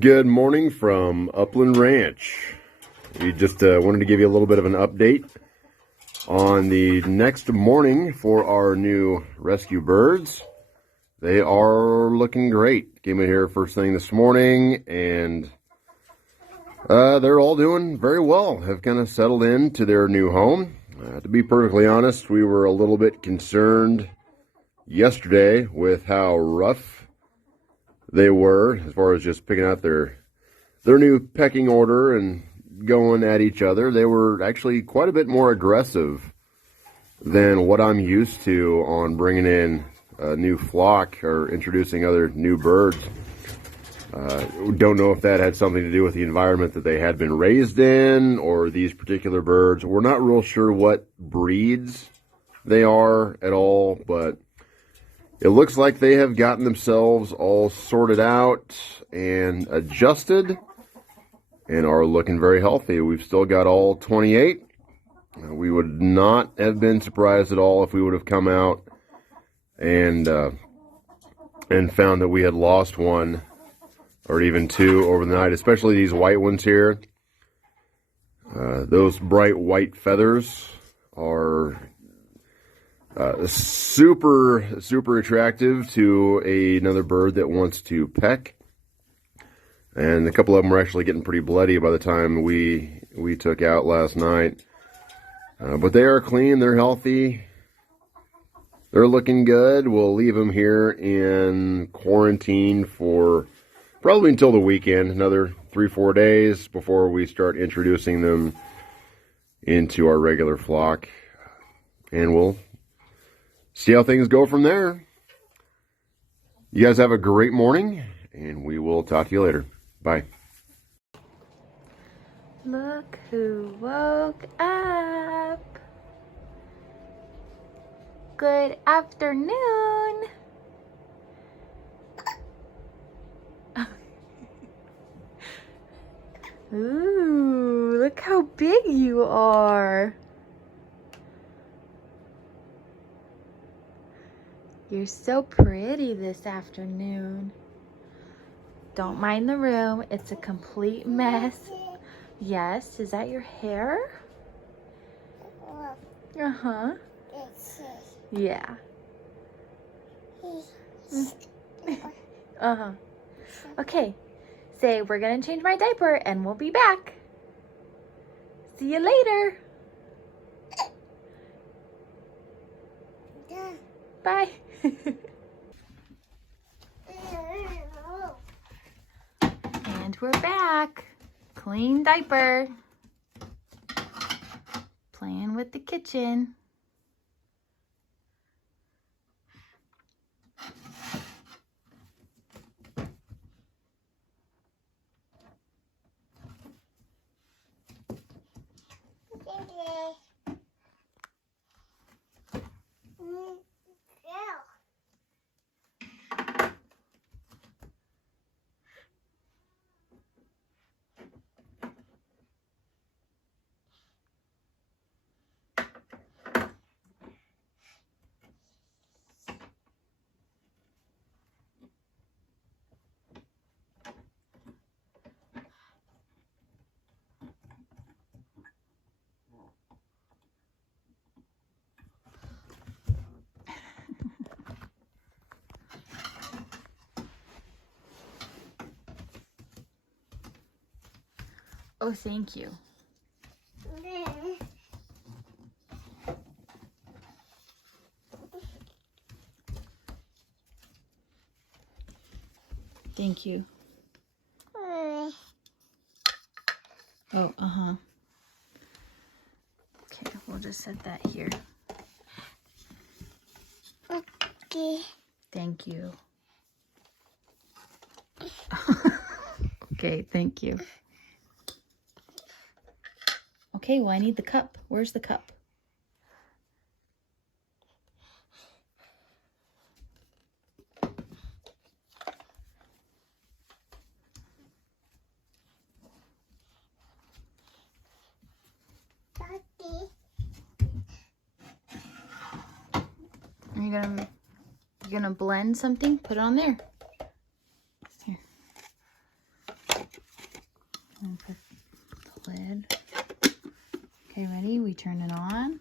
Good morning from Upland Ranch. We just wanted to give you a little bit of an update on the next morning for our new rescue birds. They are looking great. Came in here first thing this morning, and they're all doing very well. Have kind of settled into their new home. To be perfectly honest, we were a little bit concerned yesterday with how rough they were as far as just picking out their new pecking order and going at each other. They were actually quite a bit more aggressive than what I'm used to on bringing in a new flock or introducing other new birds. Don't know if that had something to do with the environment that they had been raised in or these particular birds. We're not real sure what breeds they are at all, but it looks like they have gotten themselves all sorted out and adjusted and are looking very healthy. We've still got all 28. We would not have been surprised at all if we would have come out and found that we had lost one or even two over the night, especially these white ones here. Those bright white feathers are super attractive to another bird that wants to peck, and a couple of them were actually getting pretty bloody by the time we took out last night, but they are clean, they're healthy, they're looking good. We'll leave them here in quarantine for probably until the weekend, another 3-4 days before we start introducing them into our regular flock, and we'll see how things go from there. You guys have a great morning, and we will talk to you later. Bye. Look who woke up. Good afternoon. Ooh, look how big you are. You're so pretty this afternoon. Don't mind the room. It's a complete mess. Yes, is that your hair? Uh-huh. Yeah. Uh-huh. Okay. Say, we're gonna change my diaper and we'll be back. See you later. Bye. And we're back. Clean diaper. Playing with the kitchen. Oh, thank you. Thank you. Oh, uh-huh. Okay, we'll just set that here. Okay. Thank you. Okay, thank you. Okay, well, I need the cup. Where's the cup? Are you gonna blend something? Put it on there. Here. we turn it on.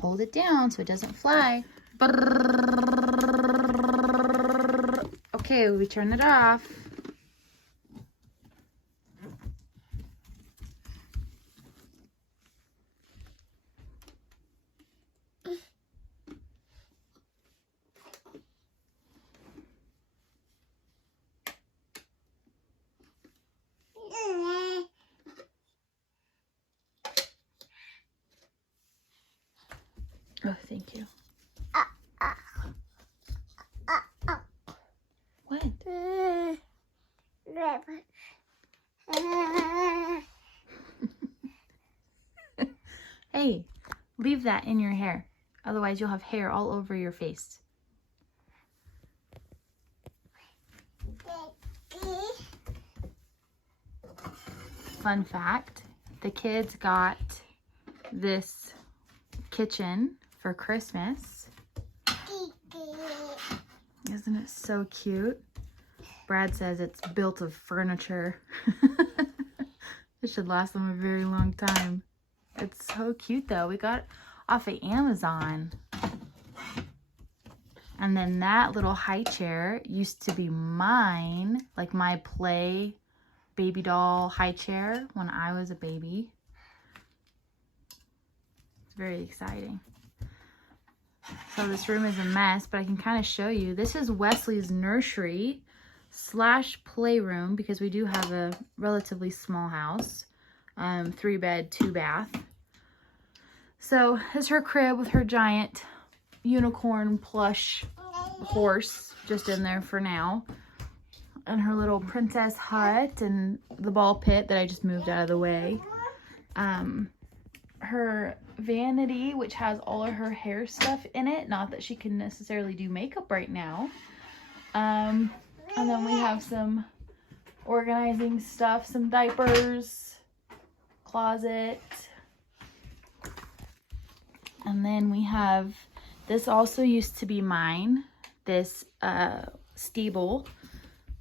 Hold it down so it doesn't fly. Okay, we turn it off. Oh, thank you. What? Hey, leave that in your hair. Otherwise, you'll have hair all over your face. Fun fact, the kids got this kitchen for Christmas. Isn't it so cute? Brad says it's built of furniture. It should last them a very long time. It's so cute though. We got it off of Amazon. And then that little high chair used to be mine, like my play baby doll high chair when I was a baby. It's very exciting. So this room is a mess, but I can kind of show you. This is Wesley's nursery / playroom because we do have a relatively small house. 3 bed, 2 bath. So this is her crib with her giant unicorn plush horse just in there for now. And her little princess hut and the ball pit that I just moved out of the way. Her vanity, which has all of her hair stuff in it. Not that she can necessarily do makeup right now. And then we have some organizing stuff, some diapers, closet. And then we have, this also used to be mine. This steeple,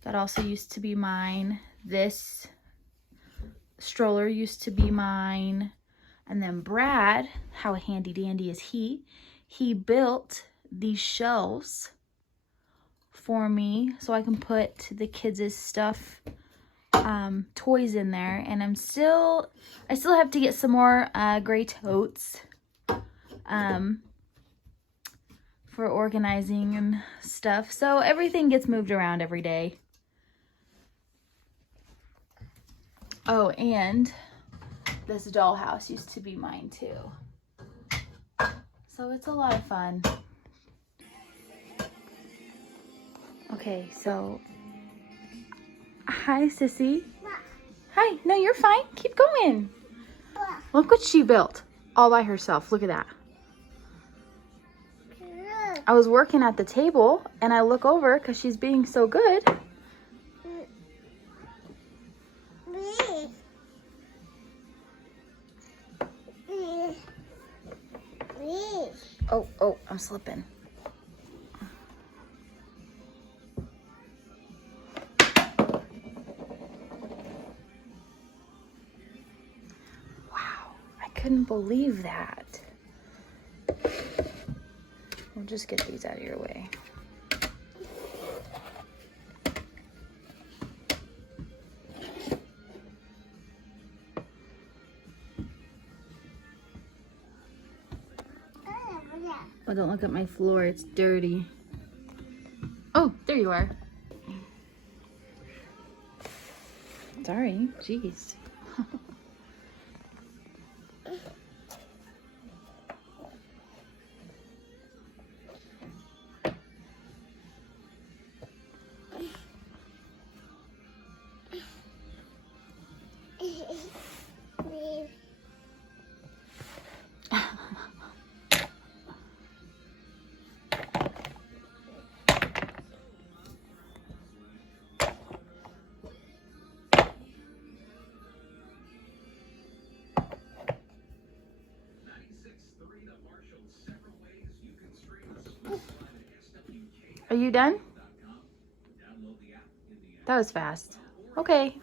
that also used to be mine. This stroller used to be mine. And then Brad, how handy dandy is he? He built these shelves for me so I can put the kids' stuff, toys in there. And I still have to get some more gray totes for organizing and stuff. So everything gets moved around every day. Oh, and this dollhouse used to be mine too. So it's a lot of fun. Okay, so hi, Sissy. Hi. No, you're fine. Keep going. Look what she built all by herself. Look at that. I was working at the table and I look over because she's being so good. Oh, I'm slipping. Wow, I couldn't believe that. We'll just get these out of your way. Oh, don't look at my floor, it's dirty. Oh, there you are. Sorry, jeez. Are you done? That was fast. Okay.